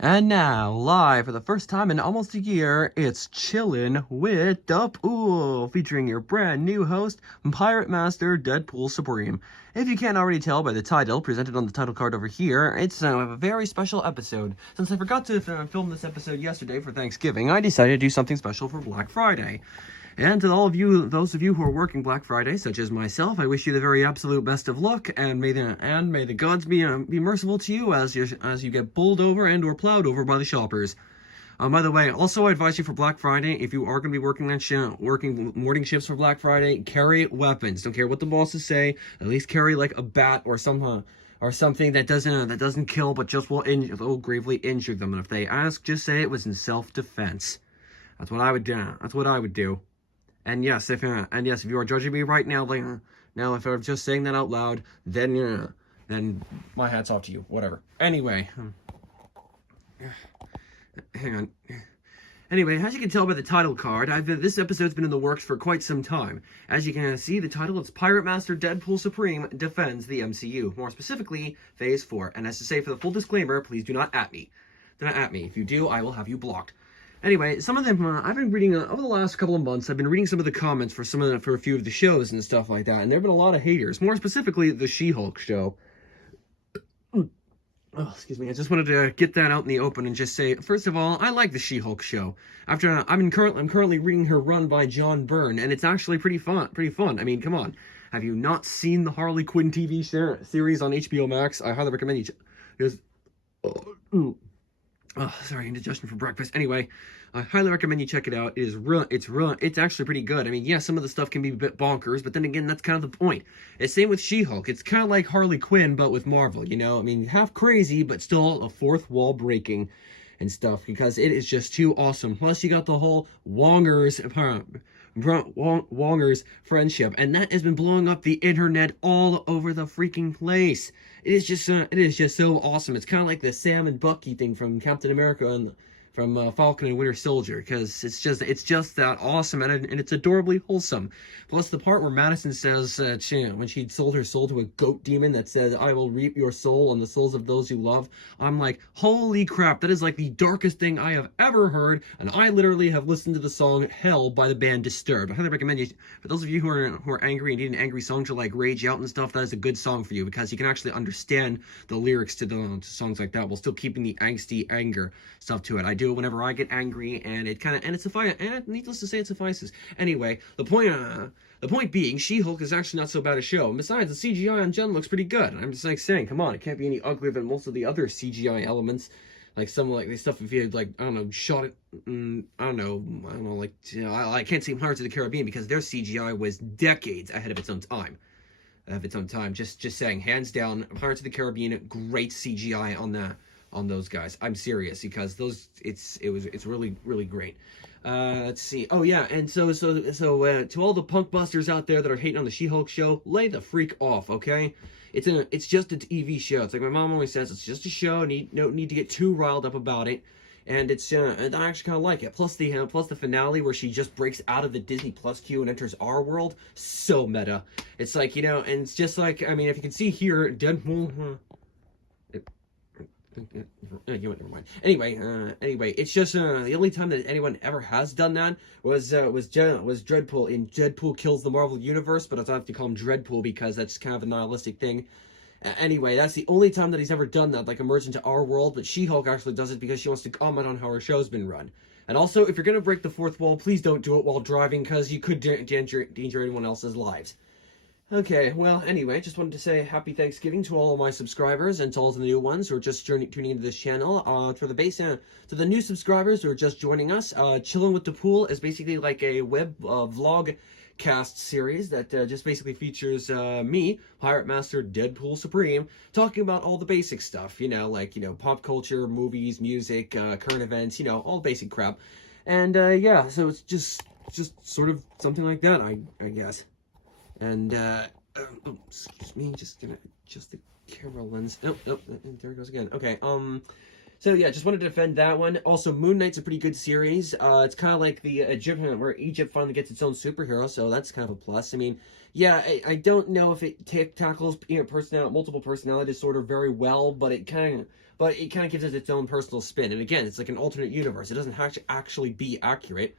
And now, live for the first time in almost a year, it's Chillin with Da Pool, featuring your brand new host, Piratemaster Deadpool Supreme. If you can't already tell by the title presented on the title card over here, it's a very special episode. Since I forgot to film this episode yesterday for Thanksgiving, I decided to do something special for Black Friday. And to all of you, those of you who are working Black Friday, such as myself, I wish you the very absolute best of luck, and may the gods be merciful to you as you get bowled over and or plowed over by the shoppers. By the way, also I advise you for Black Friday, if you are going to be working morning shifts for Black Friday, carry weapons. Don't care what the bosses say. At least carry like a bat or something that doesn't kill, but just will gravely injure them. And if they ask, just say it was in self-defense. That's what I would do. That's what I would do. And yes, if you are judging me right now, if I'm just saying that out loud, then my hat's off to you. Whatever. Anyway, hang on. Anyway, as you can tell by the title card, this episode's been in the works for quite some time. As you can see, the title is Piratemaster Deadpool Supreme Defends the MCU. More specifically, Phase 4. And as to say, for the full disclaimer, please do not at me. Do not at me. If you do, I will have you blocked. Anyway, some of them, I've been reading, over the last couple of months, I've been reading some of the comments for a few of the shows and stuff like that, and there have been a lot of haters, more specifically, the She-Hulk show. Oh, excuse me, I just wanted to get that out in the open and just say, first of all, I like the She-Hulk show. I'm currently reading her run by John Byrne, and it's actually pretty fun. I mean, come on. Have you not seen the Harley Quinn TV series on HBO Max? I highly recommend you. Oh, sorry, indigestion for breakfast. Anyway, I highly recommend you check it out. It's actually pretty good. I mean, yeah, some of the stuff can be a bit bonkers, but then again, that's kind of the point. It's same with She-Hulk. It's kind of like Harley Quinn, but with Marvel, you know? I mean, half crazy, but still a fourth wall breaking and stuff, because it is just too awesome. Plus, you got the whole Wonger's friendship, and that has been blowing up the internet all over the freaking place. It is just so awesome. It's kind of like the Sam and Bucky thing from Captain America and from Falcon and Winter Soldier, because it's just that awesome, and it's adorably wholesome. Plus the part where Madison says when she sold her soul to a goat demon that says, "I will reap your soul on the souls of those you love," I'm like, holy crap, that is like the darkest thing I have ever heard, and I literally have listened to the song Hell by the band Disturbed. I highly recommend you, for those of you who are angry and need an angry song to like rage out and stuff, that is a good song for you, because you can actually understand the lyrics to songs like that while still keeping the angsty anger stuff to it. I do it whenever I get angry, and needless to say, it suffices. Anyway, the point being, She-Hulk is actually not so bad a show, and besides, the CGI on Jen looks pretty good. I'm just like saying, come on, it can't be any uglier than most of the other CGI elements, like some like the stuff if you had, like, I don't know, shot it, I don't know, like, you know, I can't say Pirates of the Caribbean because their CGI was decades ahead of its own time. Just saying, hands down, Pirates of the Caribbean, great CGI on those guys. I'm serious, because it's really, really great. Let's see. Oh yeah, and so to all the punk busters out there that are hating on the She-Hulk show, lay the freak off, okay? It's just a TV show. It's like my mom always says, it's just a show. No need to get too riled up about it. And and I actually kind of like it. Plus the finale where she just breaks out of the Disney Plus queue and enters our world, so meta. It's like, you know, and it's just like, I mean, if you can see here, Deadpool. Never mind. Anyway, it's just the only time that anyone ever has done that was Dreadpool in Deadpool Kills the Marvel Universe, but I have to call him Dreadpool because that's kind of a nihilistic thing. Anyway, that's the only time that he's ever done that, like emerge into our world, but She-Hulk actually does it because she wants to comment on how her show's been run. And also, if you're gonna break the fourth wall, please don't do it while driving, because you could danger anyone else's lives. Okay, well, anyway, just wanted to say happy Thanksgiving to all of my subscribers and to all of the new ones who are just tuning into this channel. To the new subscribers who are just joining us, Chillin With Da Pool is basically like a web vlog cast series that just basically features me, Piratemaster Deadpool Supreme, talking about all the basic stuff, you know, like, you know, pop culture, movies, music, current events, you know, all basic crap. And yeah, so it's just sort of something like that, I guess. And excuse me, just gonna adjust the camera lens. Nope, there it goes again. Okay, So yeah, just wanted to defend that one. Also, Moon Knight's a pretty good series. It's kind of like the Egyptian, where Egypt finally gets its own superhero, so that's kind of a plus. I mean, yeah, I don't know if it tackles multiple personality disorder very well, but it kind of gives it its own personal spin. And again, it's like an alternate universe. It doesn't have to actually be accurate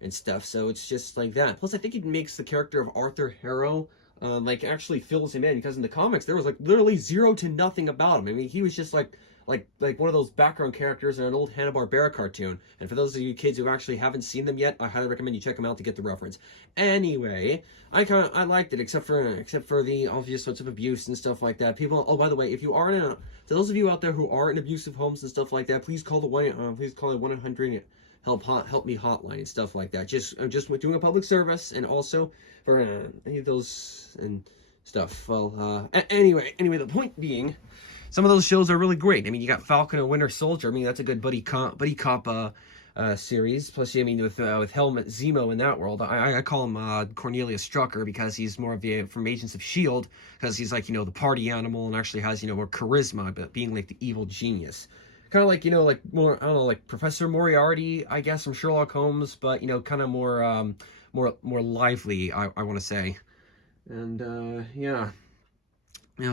and stuff, so it's just like that. Plus, I think it makes the character of Arthur Harrow like actually fills him in, because in the comics there was like literally zero to nothing about him. I mean, he was just like one of those background characters in an old Hanna-Barbera cartoon. And for those of you kids who actually haven't seen them yet, I highly recommend you check them out to get the reference. Anyway, I liked it, except for the obvious sorts of abuse and stuff like that. People, oh, by the way, if you are to those of you out there who are in abusive homes and stuff like that, please call the please call it 100 help me hotline and stuff like that. Just doing a public service, and also for any of those and stuff. Well, anyway, the point being, some of those shows are really great. I mean, you got Falcon and Winter Soldier. I mean, that's a good buddy cop series. Plus, I mean, with Helmut Zemo in that world, I call him Cornelius Strucker, because he's more of from Agents of S.H.I.E.L.D., because he's like, the party animal, and actually has, more charisma, but being like the evil genius. Kind of like, like more, I don't know, like Professor Moriarty, I guess, from Sherlock Holmes, but, kind of more lively, I want to say. And, yeah.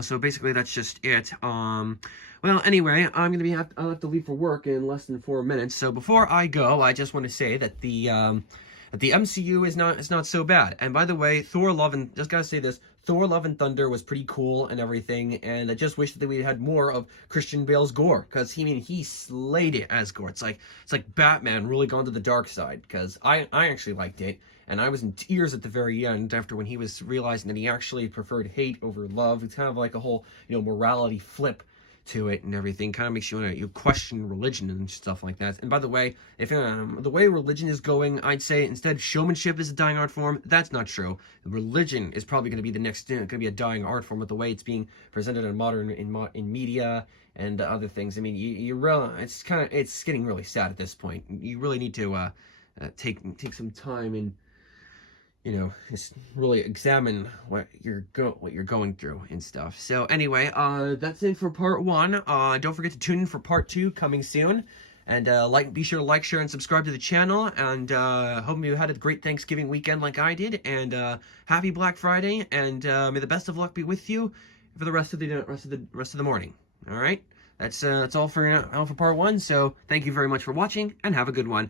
So basically that's just it. Well, anyway, I'll have to leave for work in less than 4 minutes. So before I go, I just want to say that the MCU is not so bad. And by the way, just gotta say this, Thor: Love and Thunder was pretty cool and everything, and I just wish that we had more of Christian Bale's Gore, because he slayed it as Gore. It's like Batman really gone to the dark side, because I actually liked it, and I was in tears at the very end after when he was realizing that he actually preferred hate over love. It's kind of like a whole morality flip to it and everything. Kind of makes you question religion and stuff like that. And by the way, if the way religion is going, I'd say instead showmanship is a dying art form. That's not true. Religion is probably going to be the next going to be a dying art form with the way it's being presented in media and other things. I mean, you realize it's getting really sad at this point. You really need to take some time and just really examine what you're going through and stuff. So anyway, that's it for part 1. Don't forget to tune in for part 2 coming soon. And be sure to like, share, and subscribe to the channel. And hope you had a great Thanksgiving weekend like I did. And happy Black Friday. And may the best of luck be with you for the rest of the morning. All right, that's all for part 1. So thank you very much for watching, and have a good one.